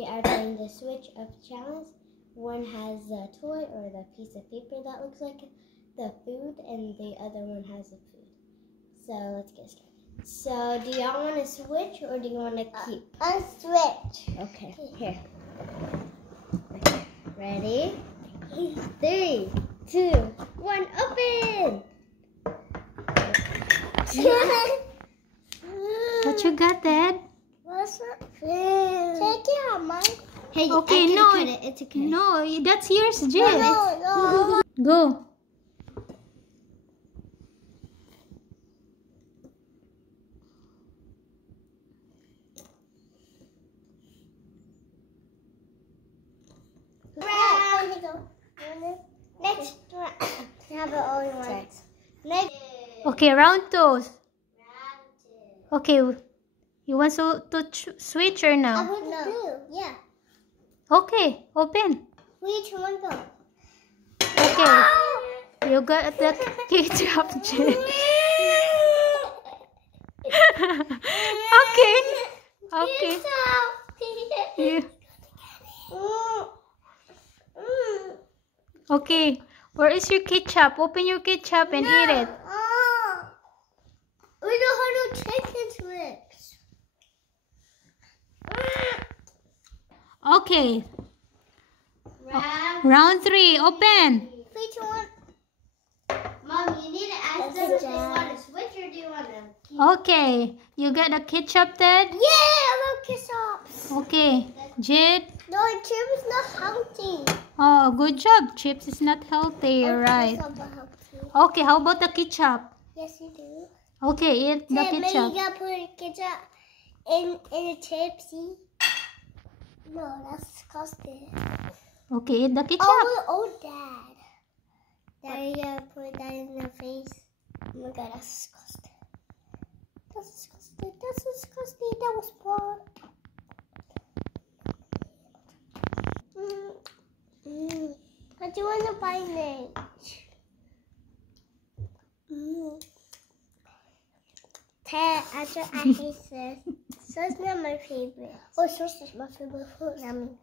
we are doing the switch up challenge. One has the toy or the piece of paper that looks like the food, and the other one has the food. So let's get started. So do y'all want to switch or do you want to keep? A switch. Okay, here. Okay, ready? 3, 2, 1, open! What you got, Dad? What's that? Take it out, Mom. Hey, Okay, I no, cut it. It's okay. No, that's yours, Jill. No. Go. Next round. Have it all in one. Next. Okay, round 2. Round 2. Okay, you want to switch or I no? want to do. Yeah. Okay, open. Which one go? Okay, you got the ketchup, Jill. Okay. Okay. You, okay, where is your ketchup? Open your ketchup and eat it. We know how to chicken strips. Okay, Round. round 3, open. Which one? Mom, you need to ask them if they want to switch or do you want to keep? Okay, you got the ketchup, Dad? Yeah, I love ketchup. Okay, Jid. No, chip is not healthy. Oh, good job. Chips is not healthy. You're right. Ketchup is healthy. Okay, how about the ketchup? Yes, you do. Okay, eat the Maybe you ketchup. gotta put ketchup in a chip, see? No, that's disgusting. Okay, eat the ketchup. Oh, Dad. Dad, you gotta put that in your face. Oh my God, that's disgusting. That's disgusting. That's disgusting. That was bad. What do you want to buy next? Ted, I hate this. Sauce is not my favorite. Oh, sauce is my favorite food. Yummy.